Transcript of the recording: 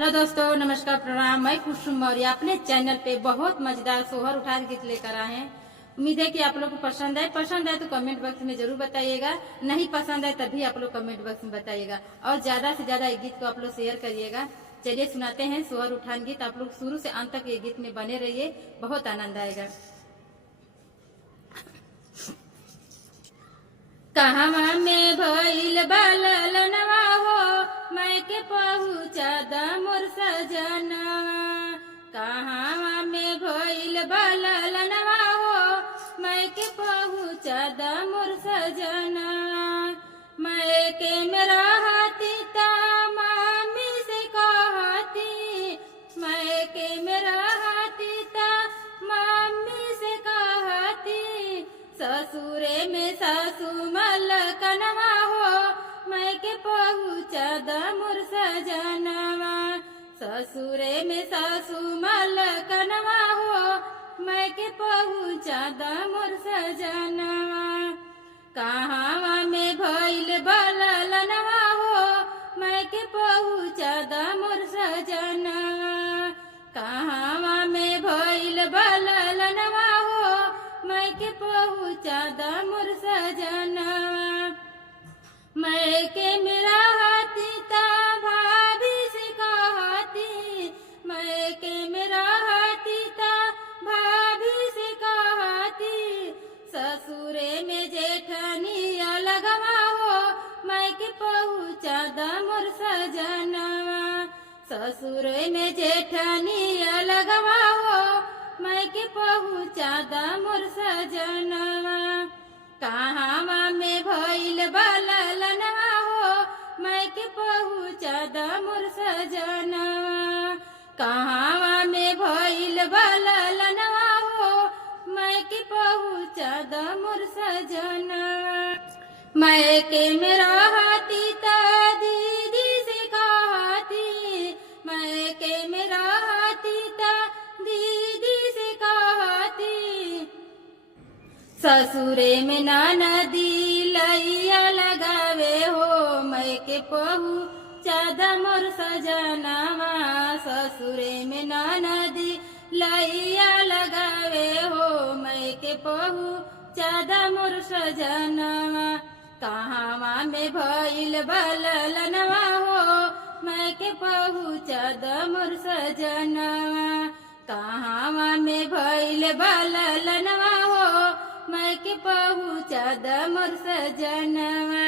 हेलो दोस्तों, नमस्कार, प्रणाम। मैं खुशबू मौर्य अपने चैनल पे बहुत मजेदार सोहर उठार गीत लेकर आए हैं। उम्मीद है कि आप लोग को पसंद आए तो कमेंट बॉक्स में जरूर बताइएगा। नहीं पसंद आए तभी आप लोग कमेंट बॉक्स में बताइएगा और ज्यादा से ज्यादा ये गीत को आप लोग शेयर करिएगा। चलिए सुनाते हैं सोहर उठान गीत। आप लोग शुरू से अंत तक ये गीत में बने रहिए, बहुत आनंद आएगा। कहवा में भइल बालनवा हो, मैं के पहुँचा द मोर सजनवा। कहवा में भइल बालनवा हो, मैं के पहुँचा द मोर सजनवा। मैं के मेरा हाथी ता मामी से कहती, मैं के मेरा हाथी ता मामी से कहती। ससुरे में सासू मलकनवा हो, मैं के पहुँचा द मोर सजनवा। ससुरे में सासू मलकनवा हो, मैं के पहुँचा द मोर सजनवा। कहवा में भइल बालनवा हो, मैं के पहुँचा द मोर सजनवा। कहवा में भइल बालनवा हो, मैं के पहुँचा द मोर सजनवा। मैं के मेरा हाथी ता भाभी से कहती, मैं के मेरा हाथी ता भाभी से कहती। ससुरे में जेठनी अलगवा हो, मैं के पहुँचा द मोर सजनवा। ससुरे में जेठनी अलगवा हो, मैं के पहुँचा द मोर सजनवा। कहवा में भइल बालनवा हो, मैं के पहुँचा द मोर सजनवा। कहवा में भइल बालनवा हो, मैं के पहुँचा द मोर सजनवा। मैं के मेरा हाथी ता दीदी से कहती, मैं के मेरा हाथी ता दीदी से कहती। ससुरे में ननदी लैया लगावे हो, मैं के पहुँचा द मोर सजनवा। ससुरे में ननदी लैया लगावे हो, मैं के पहुँचा द मोर सजनवा। कहवा में भइल बालनवा हो, मैं के पहुँचा द मोर सजनवा। कहवा में भइल बालनवा हो, मैं के पहुँचा द मोर सजनवा।